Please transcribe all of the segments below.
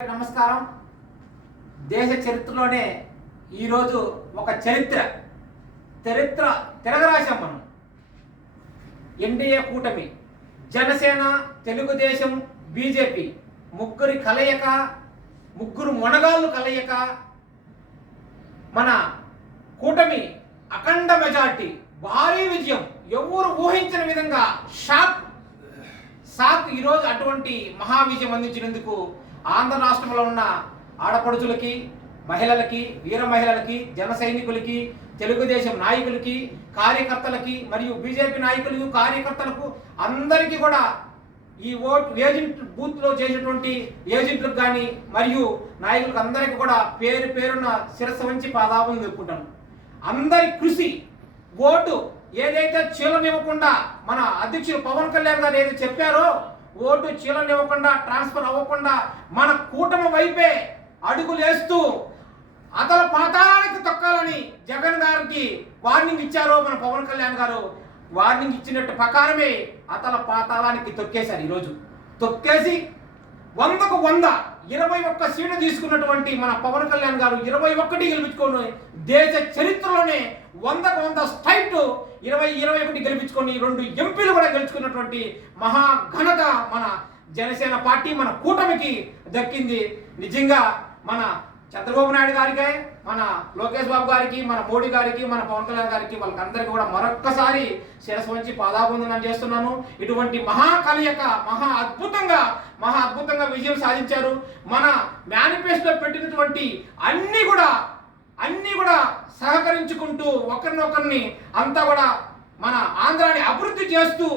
నమస్కారం. దేశ చరిత్రలోనే ఈరోజు ఒక చరిత్ర తిరగరాశాం మనం. ఎన్డీఏ కూటమి, జనసేన, తెలుగుదేశం, బీజేపీ ముగ్గురు మొనగాళ్ళు కలయిక. మన కూటమి అఖండ మెజార్టీ, భారీ విజయం, ఎవరు ఊహించిన విధంగా షాక్ ఈరోజు అటువంటి మహా విజయం అందించినందుకు ఆంధ్ర రాష్ట్రంలో ఉన్న ఆడపడుచులకి, మహిళలకి, వీర మహిళలకి, జన సైనికులకి, తెలుగుదేశం నాయకులకి, కార్యకర్తలకి మరియు బీజేపీ నాయకులకు, కార్యకర్తలకు అందరికీ కూడా ఈ ఏజెంట్ బూత్లో చేసేటువంటి ఏజెంట్లకు కానీ మరియు నాయకులకు అందరికీ కూడా పేరు పేరున్న శిరస్సు వంచి పాదాభం చెప్పుకుంటాను. అందరి కృషి, ఓటు ఏదైతే చీలనివ్వకుండా మన అధ్యక్షులు పవన్ కళ్యాణ్ గారు ఏదైతే చెప్పారో, ఓటు చీలనివ్వకుండా, ట్రాన్స్ఫర్ అవ్వకుండా మన కూటమి వైపే అడుగులు వేస్తూ అతల పాతాళానికి తొక్కాలని జగన్ గారికి వార్నింగ్ ఇచ్చారో మన పవన్ కళ్యాణ్ గారు, వార్నింగ్ ఇచ్చినట్టు ప్రకారమే అతల పాతాళానికి తొక్కేశారు. ఈరోజు తొక్కేసి 100కు 100 21 సీట్లు తీసుకున్నటువంటి మన పవన్ కళ్యాణ్ గారు 21 గెలిపించుకొని దేశ చరిత్రలోనే 100కు 100 స్ట్రైట్ 21 గెలిపించుకొని 2 ఎంపీలు కూడా గెలుచుకున్నటువంటి మహా ఘనత మన జనసేన పార్టీ, మన కూటమికి దక్కింది. నిజంగా మన చంద్రబాబు నాయుడు గారికి, మన లోకేష్ బాబు గారికి, మన మోడీ గారికి, మన పవన్ కళ్యాణ్ గారికి, వాళ్ళకందరికీ కూడా మరొక్కసారి శిరస్సు వంచి పాదాబంధనం చేస్తున్నాను. ఇటువంటి మహా కలయిక మహా అద్భుతంగా విజయం సాధించారు. మన మేనిఫెస్టో పెట్టినటువంటి అన్ని కూడా సహకరించుకుంటూ ఒకరినొకరిని అంతా కూడా మన ఆంధ్రాని అభివృద్ధి చేస్తూ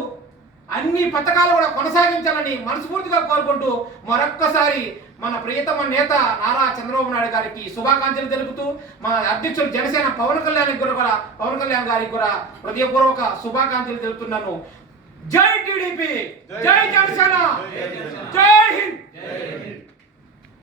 అన్ని పథకాలు కూడా కొనసాగించాలని మనస్ఫూర్తిగా కోరుకుంటూ మరొక్కసారి మన ప్రియతమ నేత నారా చంద్రబాబు నాయుడు గారికి శుభాకాంక్షలు తెలుపుతూ, మన అధ్యక్షుడు జనసేన పవన్ కళ్యాణ్ గారికి కూడా హృదయపూర్వక శుభాకాంక్షలు తెలుపుతున్నాను. జై టీడీపీ, జై జనసేన.